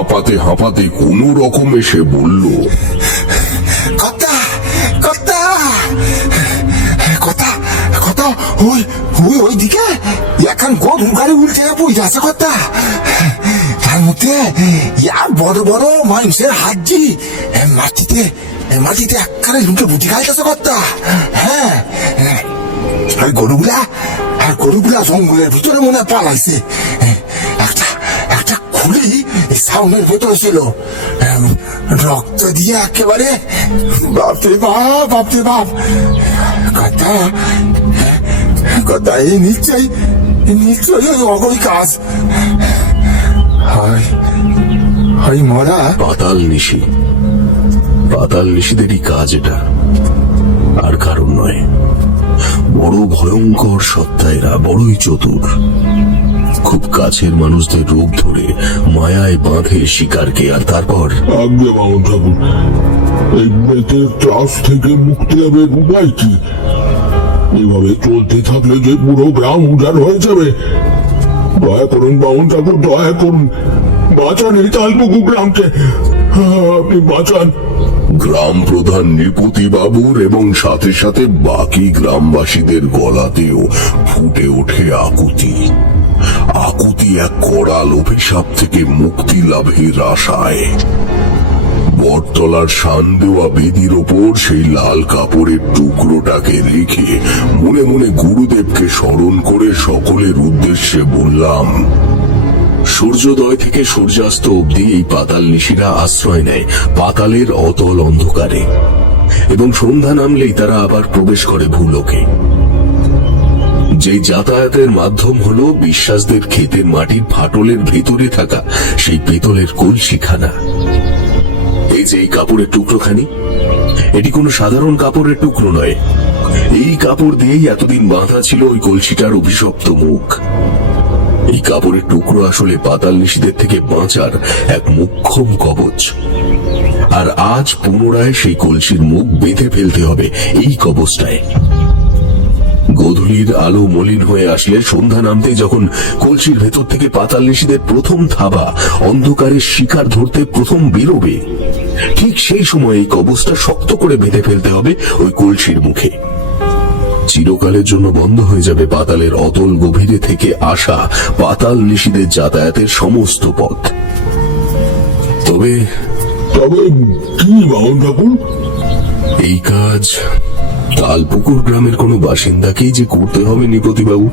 হাঁপাতে হাঁপাতে কোনো রকমে সে বলল, কর্তা কর্তা কর্তা কর্তা, ওই ওই ওইদিকে এখন গরুর গাড়ি উল্টে বইতে আছে কর্তা। তার মধ্যে বড় বড় মানুষের হাড্ডি মাটিতে মাটিতে একখানে লুটে বুঝি খাইতেছে কর্তা। হ্যাঁ, আর গরুগুলা জঙ্গলের ভিতরে মনে হয় পালাইছে। একটা একটা খুলি সাউন্ডের ভেতরে ছিল, রক্ত দিয়ে একেবারে বাপরে বাপ বাপরে বাপ। কথা কথা এই নিশ্চয়ই ওই অগৈ কাজ হয় হয় মরা। পাতাল নিশিদেরই কাজ এটা, আর কারণ নয়। বড় ভয়ঙ্কর সত্তা এরা, বড়ই চতুর। খুব কাছের মানুষদের রূপ ধরে মায়ায় বাঁধে শিকারকে, আর তারপর আজ্ঞে বামন ঠাকুর, এই বেতের চাষ থেকে মুক্তি হবে উপায় কি? এভাবে চলতে থাকলে যে পুরো গ্রাম উজাড় হয়ে যাবে। দয়া করুন বামন ঠাকুর, দয়া করুন, বাঁচান এই তালপুকুর গ্রামকে, আপনি বাঁচান। গ্রাম প্রধান নৃপতি বাবুর এবং সাথে সাথে বাকি গ্রামবাসীদের গলাতেও ফুটে ওঠে আকুতি। এক কড়াল অভিশাপ থেকে মুক্তি লাভের আশায়। বটতলার শান দেওয়া বেদির ওপর সেই লাল কাপড়ের টুকরোটাকে রেখে মনে মনে গুরুদেবকে স্মরণ করে সকলের উদ্দেশ্যে বললাম, সূর্যোদয় থেকে সূর্যাস্ত অবধি এই পাতাল নিশিরা আশ্রয় নেয় পাতালের অতল অন্ধকারে, এবং সন্ধ্যা নামলেই তারা আবার প্রবেশ করে ভূলোকে। যে যাতায়াতের মাধ্যম হলো বিশ্বাসদের ক্ষেতের মাটির ফাটলের ভেতরে থাকা সেই পেতলের কলসিখানা। এই যে এই কাপড়ের টুকরোখানি, এটি কোনো সাধারণ কাপড়ের টুকরো নয়। এই কাপড় দিয়েই এতদিন বাঁধা ছিল ওই কলসিটার অভিশপ্ত মুখ। এই কাপড়ের টুকরো আসলে পাতাল নিশিদের থেকে বাঁচার এক মোক্ষম কবচ, আর আজ পুনরায় সেই কলসির মুখ বেঁধে ফেলতে হবে এই কবচটায়। গোধূলির আলো মলিন হয়ে আসলে, সন্ধ্যা নামতে যখন কলসির ভেতর থেকে পাতাল নিশিদের প্রথম থাবা অন্ধকারের শিকার ধরতে প্রথম বেরোবে, ঠিক সেই সময় এই কবচটা শক্ত করে বেঁধে ফেলতে হবে ওই কলসির মুখে। চিরকালের জন্য বন্ধ হয়ে যাবে পাতালের অতল গভীরে থেকে আসা পাতাল নিশিদের যাতায়াতের সমস্ত পথ। তবে তবে কি বামন ঠাকুর? এই কাজ তালপুকুর গ্রামের কোনো বাসিন্দাকেই যে করতে হবে নৃপতিবাবু।